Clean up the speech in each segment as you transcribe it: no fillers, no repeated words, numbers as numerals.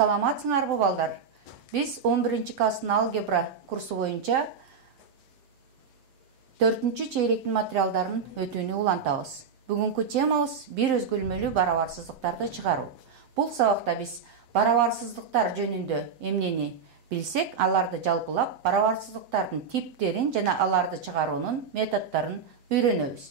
Саламатсыңарбы балдар? Biz 11 класстын алгебра курсу боюнча 4-чү чейректин материалдарын өтүүнү улантабыз. Бүгүнкү темабыз бир өзгөлмөлүү барабарсыздыктарды чыгаруу. Бул сабакта биз барабарсыздыктар жөнүндө эмнени билсек, аларды жалпылап, барабарсыздыктардын типтерин жана аларды чыгаруунун методдорун үйрөнөбүз.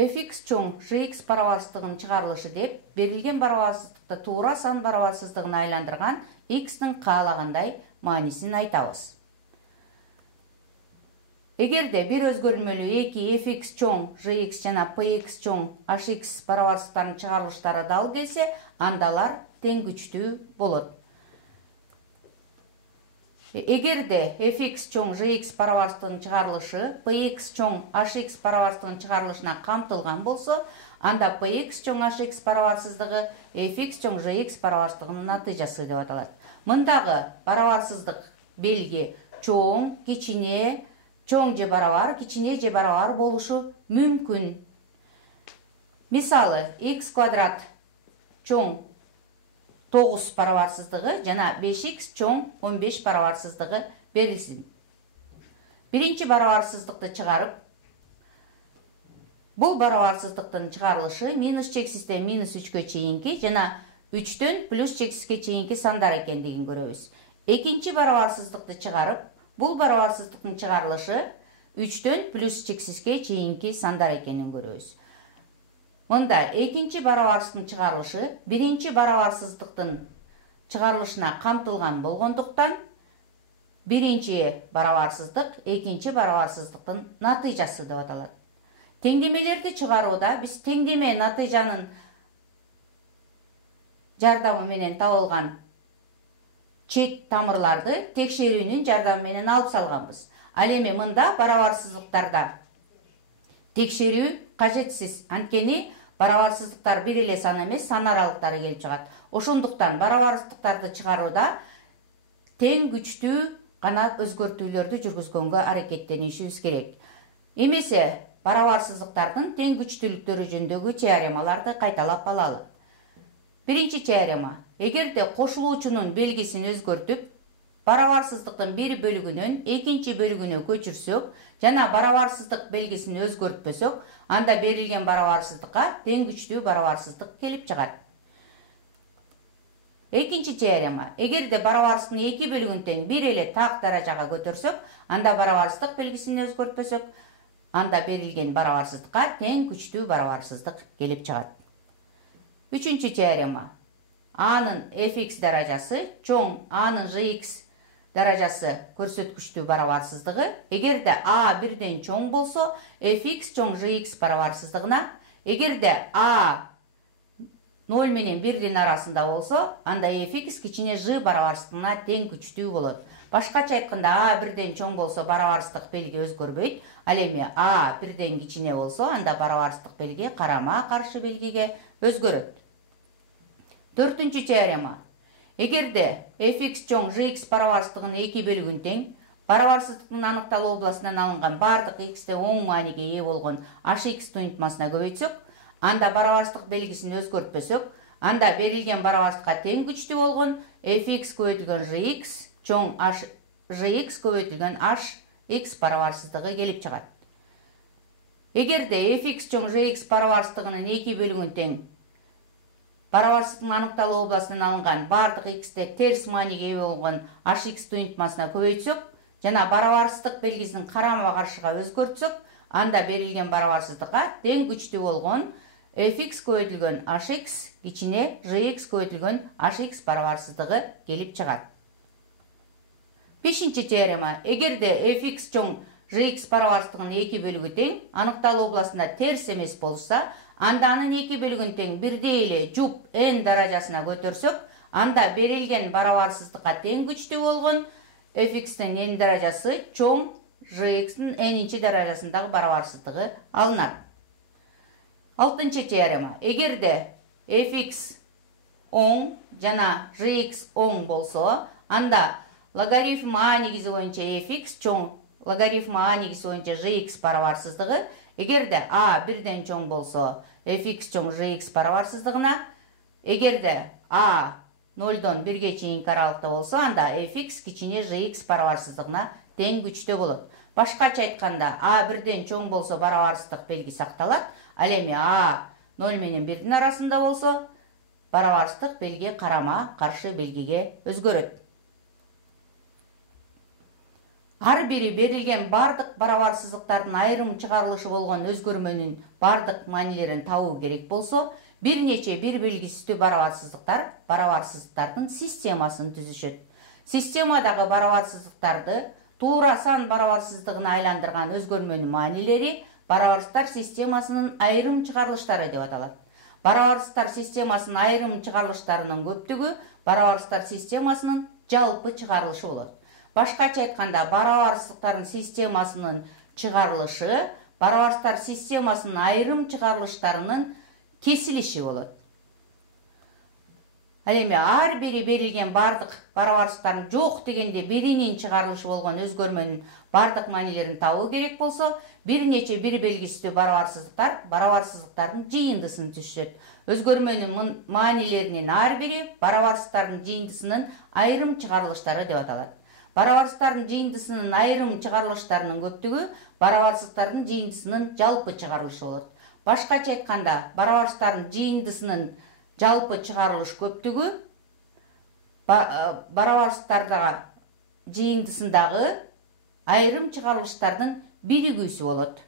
Fx чоң Gx барабарсыздыгынын чыгарылышы деп берилген барабарсыздыкты туура сан барабарсыздыгына айландырган x'тин каалагандай маанисин айтабыз. Эгерде бир өзгөрмөлүү 2 Fx чоң Gx жана Px чоң Hx барабарсыздыктарынын чыгарылыштары дал келсе, анда алар тең күчтүү болот. Эгерде Fx чоң Gx барабарсыздыгынын чыгарылышы Px чоң Hx барабарсыздыгынын чыгарылышына камтылган болсо, анда Px чоң Hx барабарсыздыгы Fx чоң Gx барабарсыздыгынын натыйжасы деп аталат. Мындагы барабарсыздык белги чоң, кичине, чоң же барабар, кичине же барабар болушу мүмкүн. Мисалы, x квадрат чоң 9 барабарсыздыгы жана 5x чоң 15 барабарсыздыгы берилсин. Биринчи барабарсыздыкты чыгарып, бул барабарсыздыктын чыгарылышы минус чексизден минус 3-кө чейинки жана 3-төн плюс чексизге чейинки сандар экендигин көрөбүз. Экинчи барабарсыздыкты чыгарып, бул барабарсыздыктын чыгарылышы 3-төн плюс чексизге чейинки сандар экенин көрөбүз. Мында экинчи барабарсыздыктын чыгарылышы биринчи барабарсыздыктын чыгарылышына камтылган болгондуктан, биринчи барабарсыздык экинчи барабарсыздыктын натыйжасы деп аталат. Теңдемелерди чыгарууда биз теңдеме натыйжанын жардамы менен табылган чет тамырларды текшерүүнүн жардамы менен алып салганбыз. Ал эми мында барабарсыздыктарда текшерүү кажетсиз, анткени барабарсыздыктар бир эле сан эмес, сан аралыктары келип чыгат. Ошондуктан барабарсыздыктарды чыгарууда тең күчтүү гана өзгөртүүлөрдү жүргүзгөнгө аракеттенишибиз керек. Эмесе барабарсыздыктардын тең күчтүүлүктөрү жөнүндөгү теоремаларды кайталап алалы. Биринчи теорема: эгерде кошулуучунун белгисин өзгөртүп, барабарсыздыктын бир бөлүгүнөн экинчи бөлүгүнө көчүрсөк жана барабарсыздык белгисин өзгөртпөсөк, анда берилген барабарсыздыкка тең күчтүү барабарсыздык келип чыгат. Экинчи теорема: эгерде барабарсыздыктын эки бөлүгүн тең бир эле так даражага көтөрсөк, анда барабарсыздык белгисин өзгөртпөсөк, анда берилген барабарсыздыкка тең күчтүү барабарсыздык келип чыгат. Үчүнчү теорема: A'нын Fx даражасы чоң A'нын Gx даражасы көрсөткүчтүү барабарсыздыгы, эгерде А бирден чоң болсо, Fx чоң Gx барабарсыздыгына, эгерде А 0 менен 1-дин арасында болсо, анда Fx кичине G барабарсыздыгына тең күчтүү болот. Башкача айтканда, А бирден чоң болсо, барабарсыздык белги өзгөрбөйт. Ал эми А бирден кичине болсо, анда барабарсыздык белги карама каршы белгиге өзгөрөт. Төртүнчү теорема: эгерде Fx чоң Gx барабарсыздыгынын эки бөлүгүн тең, барабарсыздыктын аныкталуу областынан алынган бардык x'те оң мааниге ээ болгон Hx туюнтмасына көбөйтсөк, анда барабарсыздык белгисин өзгөртпөсөк, анда берилген барабарсыздыкка тең күчтүү болгон Fx көбөйтүлгөн Gx чоң Gx көбөйтүлгөн Hx барабарсыздыгы келип чыгат. Эгерде Fx чоң Gx барабарсыздыгынын эки бөлүгүн тең, барабарсыздыктын аныкталуу областынан алынган бардык x'те терс мааниге ээ болгон Hx туюнтмасына көбөйтсөк жана барабарсыздык белгисин карама каршыга өзгөртсөк, анда берилген барабарсыздыкка тең күчтүү болгон Fx көбөйтүлгөн Hx кичине Gx көбөйтүлгөн Hx барабарсыздыгы келип чыгат. Бешинчи теорема: эгерде Fx чоң Gx барабарсыздыгынын эки бөлүгү тең, аныкталуу областында терс эмес болса, анда анын эки бөлүгүн тең бирдей эле жуп n даражасына көтөрсөк, анда берилген барабарсыздыкка тең күчтүү болгон Fx'тин n даражасы чоң Gx'тин n-инчи даражасындагы барабарсыздыгы алынат. Алтынчы теорема: эгерде Fx оң жана Gx оң болсо, анда логарифм А негизи боюнча Fx чоң логарифм А негизи боюнча Gx барабарсыздыгы, эгерде А бирден чоң болсо, fx чоң gx барабарсыздыгына. Эгерде a 0-дон 1-ге чейинки аралыкта болсо, анда fx кичине gx барабарсыздыгына тең күчтө болот. Башкача айтканда, a 1-ден чоң болсо барабарсыздык белги сакталат. Ал эми a 0 менен 1-дин арасында болсо, барабарсыздык белги карама каршы белгиге өзгөрөт. Ар бири берилген бардык барабарсыздыктардын айрым чыгарылышы болгон өзгөрмөнүн бардык маанилерин табуу керек болсо, бир нече бир белгисиздүү барабарсыздыктар барабарсыздыктардын системасын түзүшөт. Системадагы барабарсыздыктарды туура сан барабарсыздыгына айландырган өзгөрмөнүн маанилери барабарсыздар системасынын айрым чыгарылыштары деп аталат. Барабарсыздар системасынын айрым чыгарылыштарынын көптүгү барабарсыздар системасынын жалпы чыгарылышы болот. Башкача айтканда, барабарсыздыктардын системасынын чыгарылышы барабарсыздар системасынын айрым чыгарылыштарынын кесилиши болот. Ал эми ар бири берилген бардык барабарсыздардын жок дегенде биринин чыгарылышы болгон өзгөрмөнүн бардык маанилерин табуу керек болсо, бир нече бир белгисиздүү барабарсыздыктар барабарсыздыктардын жыйындысын түзүшөт. Өзгөрмөнүн маанилеринин ар бири барабарсыздардын жыйындысынын айрым чыгарылыштары деп аталат. Барабарсыздардын жыйындысынын айрым чыгарылыштарынын көптүгү барабарсыздардын жыйындысынын жалпы чыгарылышы болот. Башкача айтканда, барабарсыздардын жыйындысынын жалпы чыгарылыш көптүгү барабарсыздардагы жыйындысындагы айрым чыгарылыштардын биригүүсү болот.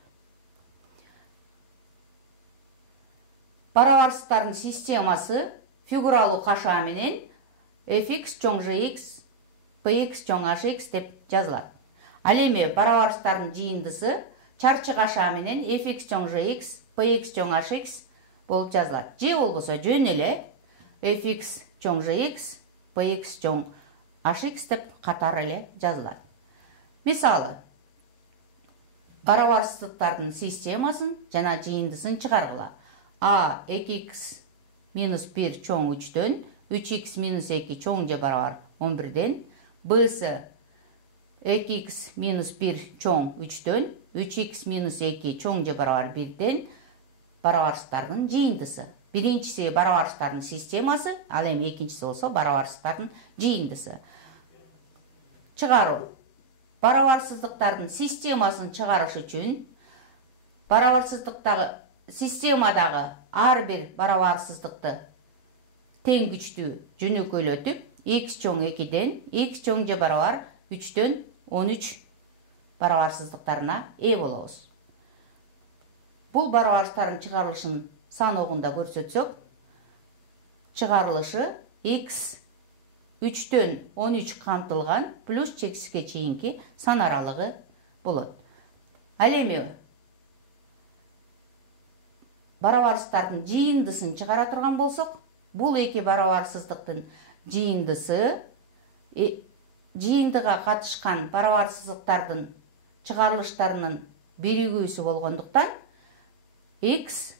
Барабарсыздардын системасы фигуралуу кашаа менен fx чоң gx, px чоң hx деп жазылат. Ал эми барабарсыздардын жыйындысы чарчы кашаа менен fx чоң gx, px чоң hx болуп жазылат. Же болбосо жөн эле fx чоң gx, px чоң hx деп катар эле жазылат. Мисалы, барабарсыздыктардын системасын жана жыйындысын чыгаргыла. a 2x минус 1 чоң 3-дөн, 3x минус 2 чоң же барабар 11-ден, b'si 2x минус 1 чоң 3-дөн, 3x минус 2 чоң же барабар 1-ден барабарсыздардын жыйындысы. Биринчиси барабарсыздардын системасы, ал эми экинчиси болсо барабарсыздардын жыйындысы. Чыгаруу. Барабарсыздыктардын системасын чыгарыш үчүн барабарсыздыктагы системадагы ар бир барабарсыздыкты тең күчтүү жөнөкөйлөтүп, x чоң 2-ден, x чоң же барабар 3-дөн 13 барабарсыздыктарына ээ болобуз. Бул барабарсыздардын чыгарылышын саногунда көрсөтсөк, чыгарылышы x 3-дөн 13 камтылган плюс чексизге чейинки сан аралыгы болот. Ал эми барабарсыздардын жыйындысын чыгара турган болсок, бул эки барабарсыздыктын жыйындысы жыйындыга катышкан барабарсыздыктардын чыгарылыштарынын биригүүсү болгондуктан x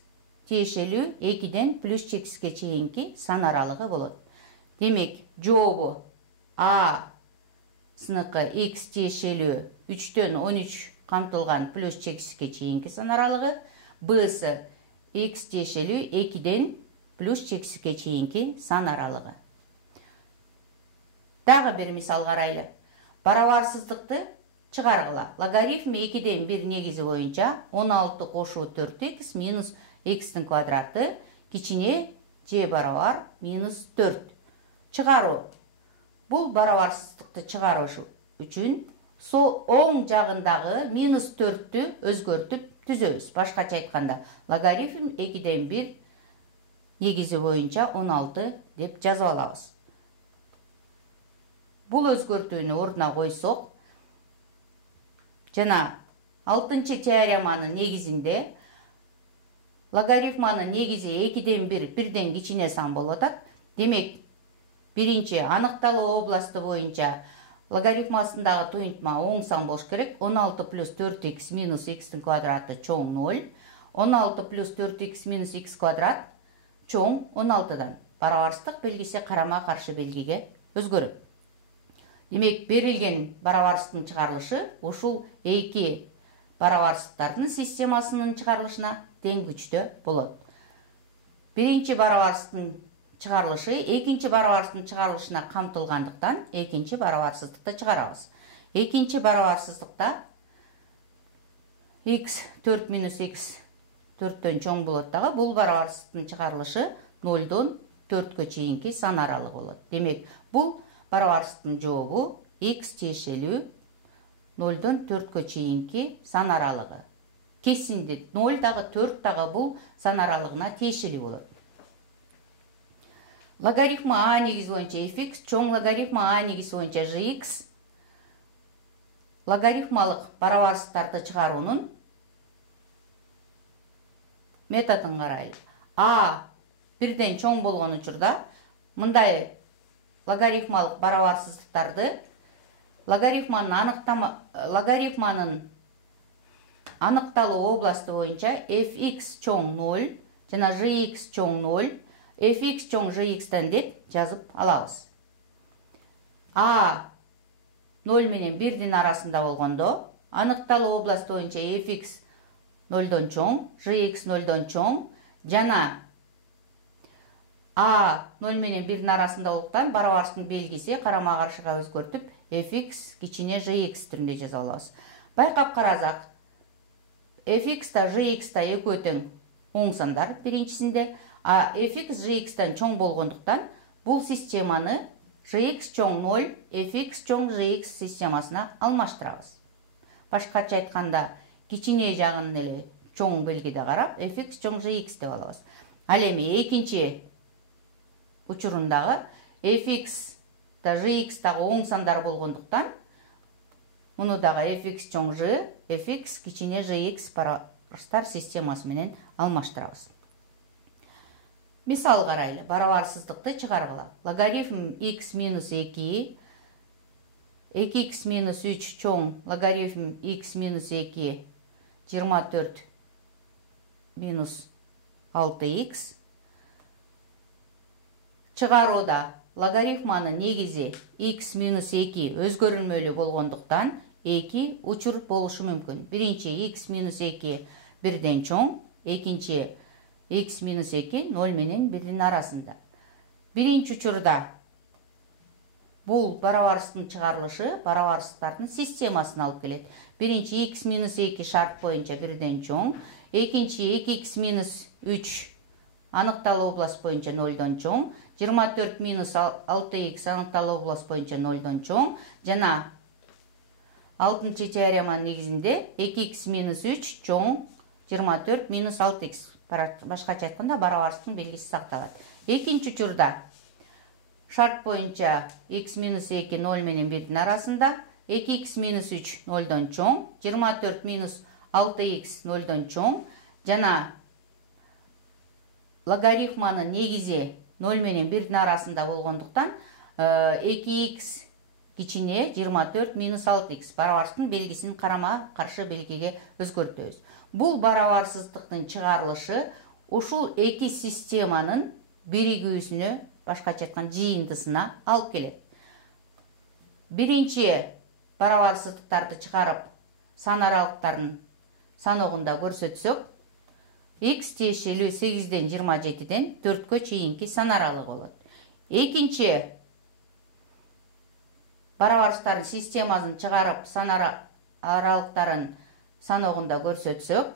тиешелүү 2-ден плюс чексизге чейинки сан аралыгы болот. Демек, жообу a сыныкы x тиешелүү 3-дөн 13 камтылган плюс чексизге чейинки сан аралыгы, b'si x тиешелүү 2-ден плюс чексизге чейинки сан аралыгы. Дагы бир мисал карайлы. Барабарсыздыкты чыгаргыла. Логарифм 2-ден 1 негизи боюнча 16 кошуу 4x минус x'тин квадраты кичине же барабар минус 4. Чыгаруу. Бул барабарсыздыкты чыгарыш үчүн оң жагындагы минус 4-тү өзгөртүп түзөбүз. Башкача айтканда, логарифм 2-ден 1 негизи боюнча 16 деп жазып алабыз. Бул өзгөртүүнү ордуна койсок, жана 6-теореманын негизинде логарифманын негизи 2-ден 1-ден кичине сан болуп атат. Демек, биринчи аныкталуу областы боюнча логарифмасындагы туюнтма оң сан болуш керек. 16 плюс 4x минус x'тин квадраты чоң 0. 16 плюс 4x минус x квадрат чоң 16-дан. Барабарсыздык белгиси карама каршы белгиге өзгөрөт. Демек, берилген барабарсыздыктын чыгарылышы ушул эки барабарсыздыктардын системасынын чыгарылышына тең күчтө болот. Биринчи барабарсыздыктын чыгарылышы экинчи барабарсыздыктын чыгарылышына камтылгандыктан экинчи барабарсыздыкты чыгарабыз. Экинчи барабарсыздыкта x 4 минус x 4төн чоң болот дагы. Бул барабарсыздыктын чыгарылышы 0дон 4кө чейинки сан аралыгы болот. Демек, бул барабарсыздыктын жообу x тиешелүү 0дон 4кө чейинки сан аралыгы. Кесинди 0 дагы 4 дагы бул сан аралыгына тиешелүү болот. Логарифмы а негизи боюнча fx чоң логарифмы а негизи боюнча gx логарифмалык барабарсыздыктарды чыгаруунун методун карайлы. А бирден чоң болгон учурда мындай логарифмалык барабарсыздыктарды логарифманын аныкталуу областы боюнча fx чоң 0 жана gx чоң 0, fx чоң gx'тен деп жазып алабыз. А 0 менен 1дин арасында болгондо аныкталуу областы боюнча fx 0дон чоң, gx 0дон чоң жана А 0 менен 1дин арасында болгондуктан барабарсыздыктын белгиси карама каршыга өзгөртүп fx кичине gx түрүндө жаза алабыз. Байкап карасак, fx да gx да экөө тең оң сандар биринчисинде, а fx gx'тен чоң болгондуктан бул системаны gx чоң 0, fx чоң gx системасына алмаштырабыз. Башкача айтканда, кичине жагын эле чоң белгиде карап, fx чоң gx деп алабыз. Ал эми экинчи учурундагы fx да gx дагы оң сандар болгондуктан муну дагы fx чоң g, fx кичине gx барабарсыздар системасы менен алмаштырабыз. Мисал карайлы, барабарсыздыкты чыгаргыла. Логарифм x минус 2, 2x минус 3 чоң логарифм x минус 2, 24 минус 6x. Чыгарууда логарифманын негизи x минус 2 өзгөрүлмөлүү болгондуктан 2 учур болушу мүмкүн. Биринчи x минус 2 1ден чоң, экинчи x минус 2 0 менен 1дин арасында. Биринчи учурда бул барабарсыздыктын чыгарылышы барабарсыздыктардын системасын алып келет. Биринчи x минус 2 шарт боюнча 1ден чоң, экинчи 2x минус 3 аныкталуу область боюнча 0дон чоң, 24 минус 6x аныкталуу область боюнча 0дон чоң жана 6-чы теореманын негизинде 2x минус 3 чоң 24 минус 6x. Башкача айтканда барабарсыздыктын белгиси сакталат. Экинчи учурда шарт боюнча x минус 2 0 менен 1дин арасында, 2x минус 3 0дон чоң, 24 минус 6x 0дон чоң жана логарифманын негизи 0 менен 1дин арасында болгондуктан 2x кичине 24 минус 6x барабарсыздыктын белгисин карама каршы белгиге өзгөртөбүз. Бул барабарсыздыктын чыгарылышы ушул эки системанын биригүүсүнө, башкача айтканда жыйындысына алып келет. Биринчи барабарсыздыктарды чыгарып, сан аралыктарын саногунда көрсөтсөк, x тиешелүү 8ден 27ден 4кө чейинки сан аралыгы болот. Экинчи барабарсыздардын системасын чыгарып, сан аралыктарын саногунда көрсөтсөк,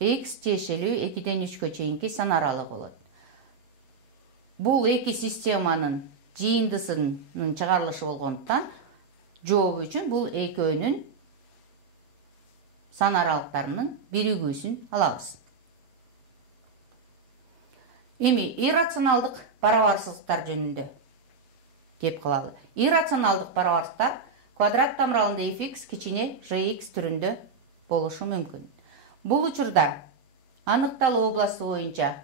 x тиешелүү 2ден 3кө чейинки сан аралыгы болот. Бул эки системанын жыйындысынын чыгарылышы болгондуктан жооп үчүн бул экөөнүн сан аралыктарынын биригүүсүн алабыз. Эми иррационалдык барабарсыздыктар жөнүндө кеп калалы. Иррационалдык барабарсыздыктар квадрат тамыралында fx кичине gx түрүндө болушу мүмкүн. Бул учурда аныкталуу областы боюнча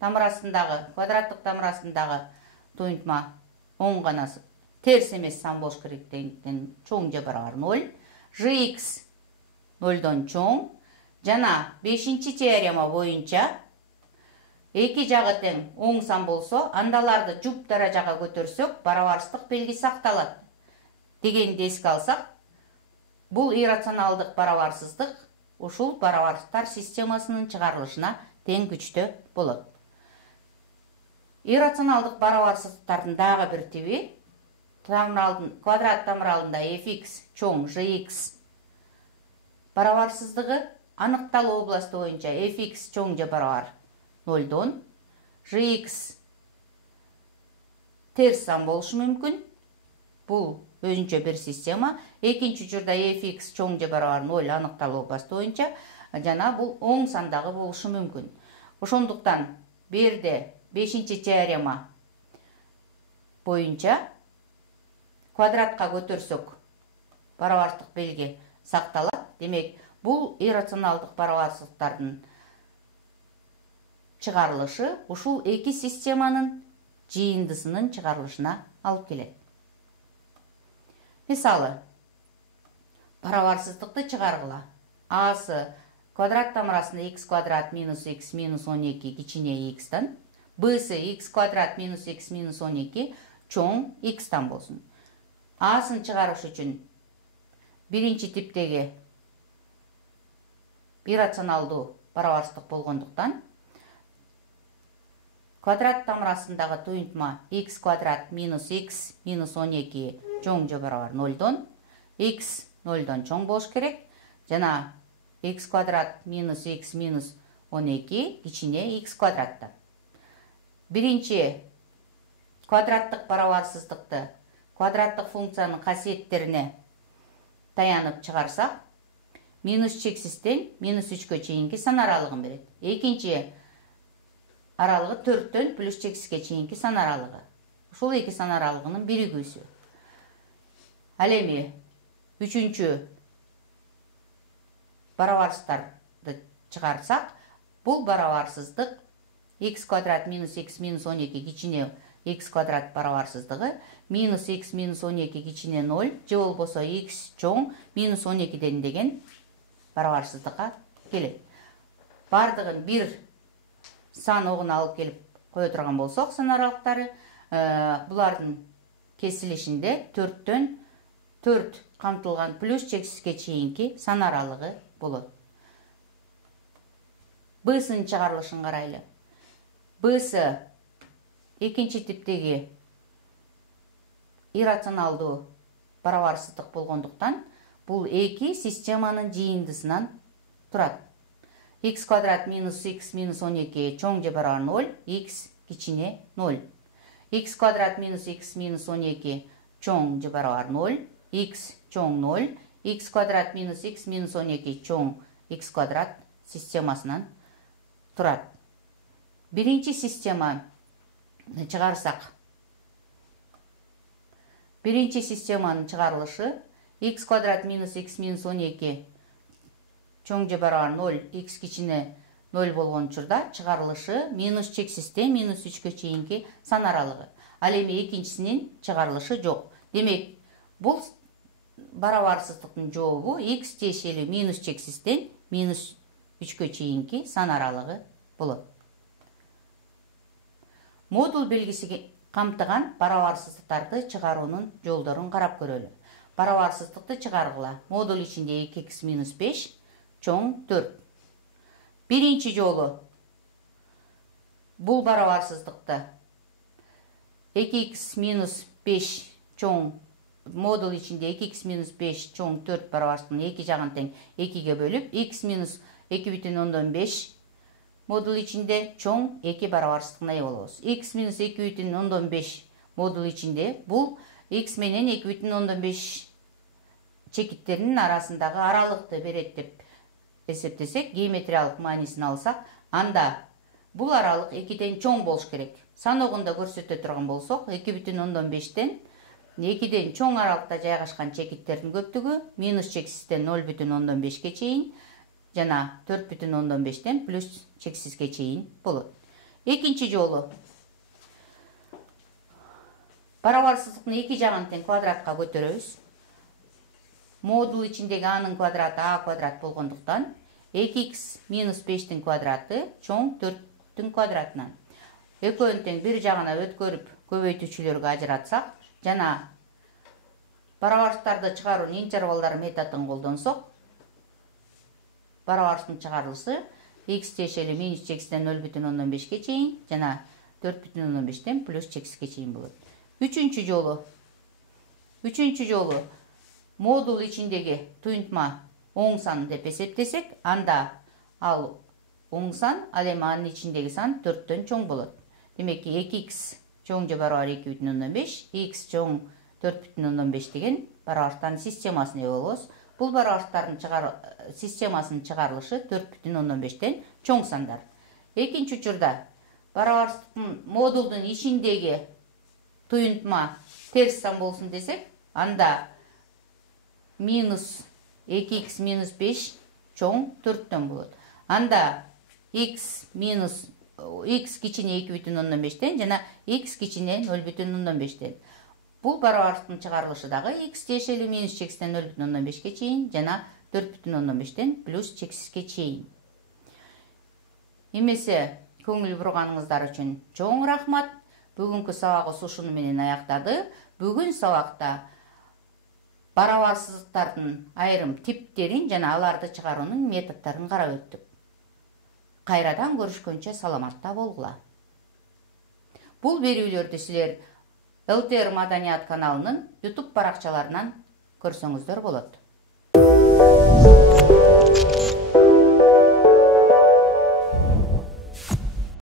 тамырасындагы, квадраттык тамырасындагы туюнтма оң гана терс эмес сан болуш керек дегенден чоң же барабар 0, gx 0дон чоң жана 5-чи теорема боюнча эки жагы тең оң сан болсо, андаларды жуп даражага көтөрсөк, барабарсыздык белгиси сакталат дегенди эске алсак, бул иррационалдык барабарсыздык ушул барабарсыздыктар системасынын чыгарылышына тең күчтө болот. Иррационалдык барабарсыздыктардын дагы бир тиби квадрат тамыралында fx чоң gx барабарсыздыгы аныкталуу областы боюнча fx чоң же барабар 0дон gx терс сан болушу мүмкүн. Бул өзүнчө бир система. Экинчи учурда fx чоң же барабар 0 аныкталуу областы боюнча жана бул оң сандагы болушу мүмкүн. Ошондуктан берде 5-чи теорема боюнча квадратка көтөрсөк барабарсыздык белги сакталат. Демек, бул иррационалдык барабарсыздыктардын чыгарылышы ушул эки системанын жыйындысынын чыгарылышына алып келет. Мисалы, барабарсыздыкты чыгаргыла. A'сы квадрат тамырасында x квадрат минус x минус 12 кичине x'тан, B'сы x квадрат минус x минус 12 чоң x'тан болсун. A'сын чыгарыш үчүн биринчи типтеги иррационалдуу барабарсыздык болгондуктан квадрат тамырасындагы туюнтма x квадрат минус x минус 12 чоң же барабар 0дон x 0дон чоң болуш керек жана x квадрат минус x минус 12 кичине x квадраттан. Биринчи квадраттык барабарсыздыкты квадраттык функциянын касиеттерине таянып чыгарсак, минус чексизден минус 3кө чейинки сан аралыгын берет. Экинчи аралыгы 4төн плюс чексизге чейинки сан аралыгы. Ушул эки сан аралыгынын биригүүсү. Ал эми үчүнчү барабарсыздарды чыгарсак, бул барабарсыздык x квадрат минус x минус 12 кичине x квадрат барабарсыздыгы минус x минус 12 кичине 0 же болбосо x чоң минус 12ден деген барабарсыздыкка келет. Бардыгын бир сан огуна алып келип кое турган болсок, сан аралыктары булардын кесилишинде 4төн 4 камтылган плюс чексизге чейинки сан аралыгы болот. B'сын чыгарылышын карайлы. B'сы экинчи типтеги иррационалдуу барабарсыздык болгондуктан бул эки системанын жыйындысынан турат. X квадрат минус x минус 12 чоң же барабар 0, x кичине 0. X квадрат минус x минус 12 чоң же барабар 0, x чоң 0, x квадрат минус x минус 12 чоң x квадрат системасынан турат. Биринчи система чыгарсак, биринчи системанын чыгарылышы x квадрат минус x минус 12 чоң же барабар 0, x кичине 0 болгон учурда чыгарылышы минус чексизден минус 3кө чейинки сан аралыгы. Ал эми экинчисинин чыгарылышы жок. Демек, бул барабарсыздыктын жообу x тиешелүү минус чексизден минус 3кө чейинки сан аралыгы болот. Модуль белгиси камтыган барабарсыздыктарды чыгаруунун жолдорун карап көрөлү. Барабарсыздыкты чыгаргыла. Модуль ичинде 2x минус 5 чоң 4. Биринчи жолу бул барабарсыздыкты 2x минус 5 чоң модуль ичинде 2x минус 5 чоң 4 барабарсыздыктын эки жагын тең 2ге бөлүп, x минус 2,5 модуль ичинде чоң 2 барабарсыздыгына ээ болобуз. X минус 2,5 модуль ичинде бул x менен 2,5 чекиттеринин арасындагы аралыкты берет деп эсептесек, геометриялык маанисин алсак, анда бул аралык 2ден чоң болуш керек. Саногунда көрсөтө турган болсок, 2,5тен 2ден чоң аралыкта жайгашкан чекиттердин көптүгү минус чексизден 0,5ке чейин жана 4,5тен плюс чексизге чейин болот. Экинчи жолу барабарсыздыктын эки жагын тең квадратка көтөрөбүз. Модуль ичиндеги a'нын квадраты a квадрат болгондуктан 2x минус 5тин квадраты чоң 4тин квадратынан. Экөөнүн тең бир жагына өткөрүп көбөйтүүчүлөргө ажыратсак жана барабарсыздыктарды чыгаруунун интервалдары методун колдонсок, барабарсыздыктын чыгарылышы x тиешели минус чексизден 0,15ке чейин жана 4,15тен плюс чексизге чейин болот. Үчүнчү жолу модул ичиндеги туюнтма оң сан деп эсептесек, анда ал оң сан, ал эми анын ичиндеги сан 4төн чоң болот. Демек 2x чоң же барабар 2,15, x чоң 4,15 деген барабарчылардын системасына ээ болобуз. Бул барабарчылардын системасынын чыгарылышы 4,15тен чоң сандар. Экинчи учурда барабарчылыктын модулдун ичиндеги туюнтма терс сан болсун десек, анда минус 2x минус 5 чоң 4төн болот. Анда x кичине 2,15тен жана x кичине 0,15тен. Бул барабарчылыктын чыгарылышы дагы x тиешели минус чексизден 0,15ке чейин жана 4,15тен плюс чексизге чейин. Эмесе көңүл бурганыңыздар үчүн чоң рахмат. Бүгүнкү сабагыбыз ушуну менен аяктады. Бүгүн сабакта барабарсыздыктардын айрым типтерин жана аларды чыгаруунун методдорун карап өттүк. Кайрадан көрүшкөнчө саламатта болгула. Бул берүүлөрдү силер ЛТР Маданият каналынын YouTube баракчаларынан көрсөңүздөр болот.